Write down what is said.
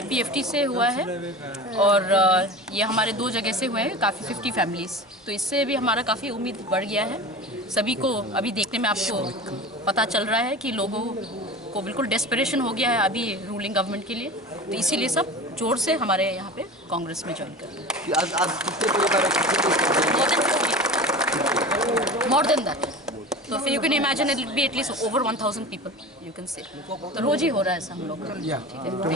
IPFT से हुआ है और ये हमारे 2 जगह से हुए हैं, काफ़ी 50 फैमिलीज़। तो इससे भी हमारा काफ़ी उम्मीद बढ़ गया है। सभी को अभी देखने में आपको पता चल रहा है कि लोगों को बिल्कुल डेस्परेशन हो गया है अभी रूलिंग गवर्नमेंट के लिए। तो इसीलिए सब जोर से हमारे यहाँ पे कांग्रेस में ज्वाइन कर रहे हैं। आज कितने परिवार More than that. So if you can imagine, it will be at least over 1,000 people. You can say. तो रोज ही हो रहा है ऐसा हम लोग का। ठीक है।